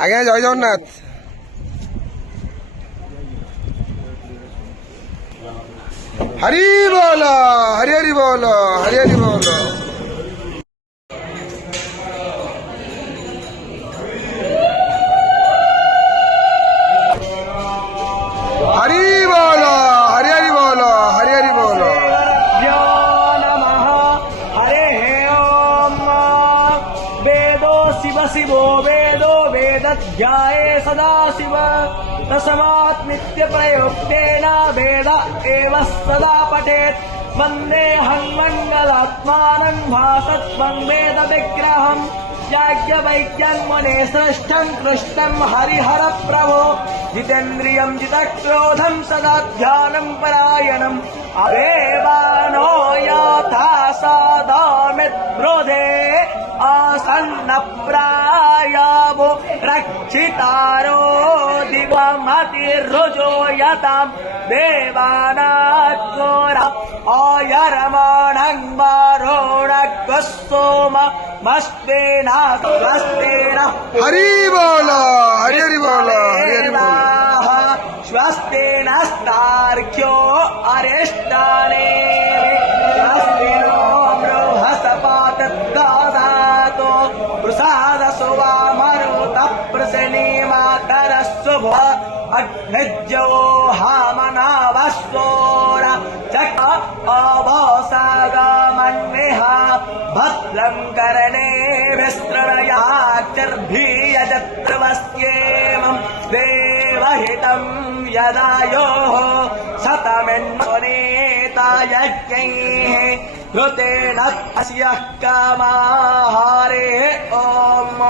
आज्ञा जय जगन्नाथ। हरि बोल हरि हरि बोल हरि हरि बोल। हरि बोल हरि हरि बोल हरि हरि बोल। वेदो शिव शिवो वेदो वेदध्याये सदा शिव तस्मात् नित्य प्रयोक्तेन वेद एव सदा पठेत्। वन्देऽहं मङ्गलात्मानं भासत्वं वेद विग्रहम् याज्ञवल्क्यं मुने श्रेष्ठं कृष्णं हरिहर प्रभो जितेन्द्रियं जितक्रोधं सदा ध्यानं परायणम् अवेवानो यथा सदामिद्रोधे आसन्न प्रायावो रक्षितारो दिवमतिरुजो यतां देवानात्मोरा आयरमाणं वरुणगस्सोम मस्तेना स्वस्तेना हरि बोल हरि हरि बोल हरि हरि बोल। स्वस्तेनस्तार्क्ष्यो अरिष्टाने स्वस्तिनो बृहस्पतिर्दधातु प्रसादसु वा मरुतः प्रसनीमातरस्सु अग्निज्यो हामनावस्वोर चक अवसागमन्विह भद्रं कर्णे विस्तृणयाचर्भीयजत्रवस्येमं देवहितं यदायोः शतमिन्वनेतायज्ञैः कृतेन अस्यः कामाहारे ओम्।